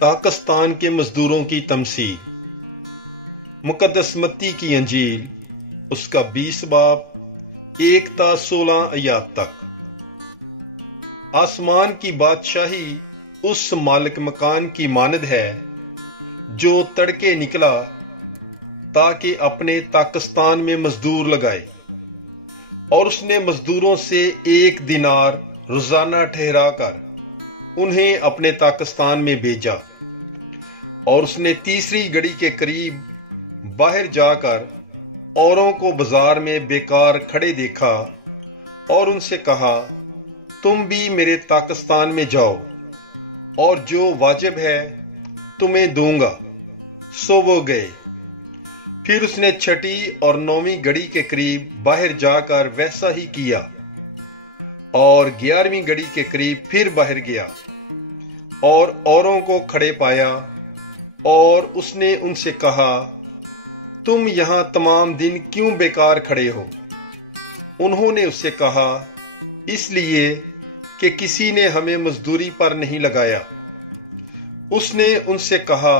پاکستان کے مزدوروں کی تمثیل۔ مقدس متی کی انجیل اس کا 20 باب 1 تا 16 آیات تک۔ آسمان کی بادشاہی اس مالک مکان کی مانند ہے جو تڑکے نکلا تاکہ اپنے پاکستان میں مزدور لگائے، اور اس نے مزدوروں سے 1 دینار روزانہ ٹھہرا کر انہیں اپنے پاکستان میں بھیجا۔ اور اس نے تیسری گھڑی کے قریب باہر جا کر اوروں کو بازار میں بیکار کھڑے دیکھا اور ان سے کہا، تم بھی میرے پاکستان میں جاؤ اور جو واجب ہے تمہیں دوں گا۔ سو وہ گئے۔ پھر اس نے 6 اور 9 گھڑی کے قریب باہر جا کر ویسا ہی کیا، اور 11ویں گھڑی کے قریب پھر باہر گیا اور اوروں کو کھڑے پایا، اور اس نے ان سے کہا، تم یہاں تمام دن کیوں بیکار کھڑے ہو؟ انہوں نے اس سے کہا، اس لیے کہ کسی نے ہمیں مزدوری پر نہیں لگایا۔ اس نے ان سے کہا،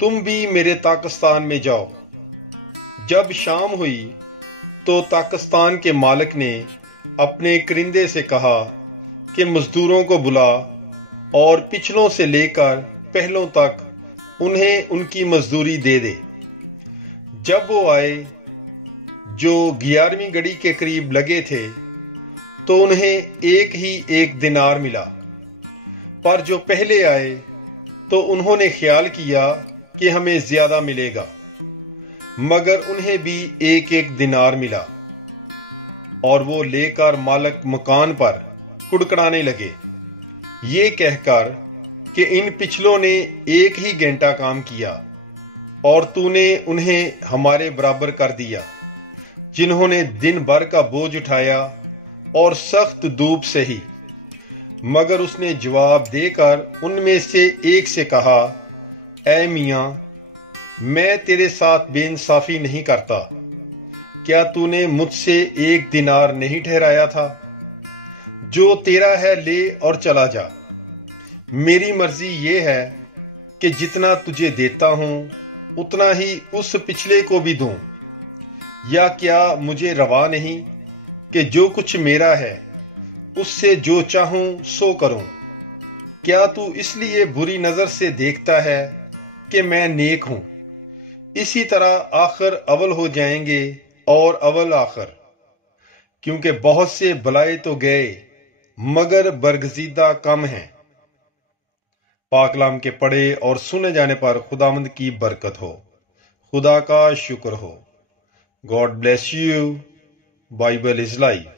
تم بھی میرے پاکستان میں جاؤ۔ جب شام ہوئی تو پاکستان کے مالک نے اپنے کرندے سے کہا کہ مزدوروں کو بلا اور پچھلوں سے لے کر پہلوں تک انہیں ان کی مزدوری دے دے۔ جب وہ آئے جو 11ویں گھڑی کے قریب لگے تھے تو انہیں ایک دینار ملا، پر جو پہلے آئے تو انہوں نے خیال کیا کہ ہمیں زیادہ ملے گا، مگر انہیں بھی ایک دینار ملا، اور وہ لے کر مالک مکان پر کڑکڑانے لگے، یہ کہہ کر کہ ان پچھلوں نے 1 ہی گھنٹہ کام کیا اور تو نے انہیں ہمارے برابر کر دیا، جنہوں نے دن بھر کا بوجھ اٹھایا اور سخت دھوپ سہی۔ مگر اس نے جواب دے کر ان میں سے ایک سے کہا، اے میاں، میں تیرے ساتھ بے انصافی نہیں کرتا۔ کیا تو نے مجھ سے 1 دینار نہیں ٹھہرایا تھا؟ جو تیرا ہے لے اور چلا جا۔ میری مرضی یہ ہے کہ جتنا تجھے دیتا ہوں اتنا ہی اس پچھلے کو بھی دوں، یا کیا مجھے روا نہیں کہ جو کچھ میرا ہے اس سے جو چاہوں سو کروں؟ کیا تو اس لیے بری نظر سے دیکھتا ہے کہ میں نیک ہوں؟ اسی طرح آخر اول ہو جائیں گے اور اول آخر، کیونکہ بہت سے بلائے تو گئے مگر برگزیدہ کم ہیں۔ پاک کلام کے پڑھے اور سنے جانے پر خداوند کی برکت ہو۔ خدا کا شکر ہو۔ God bless you. Bible is life.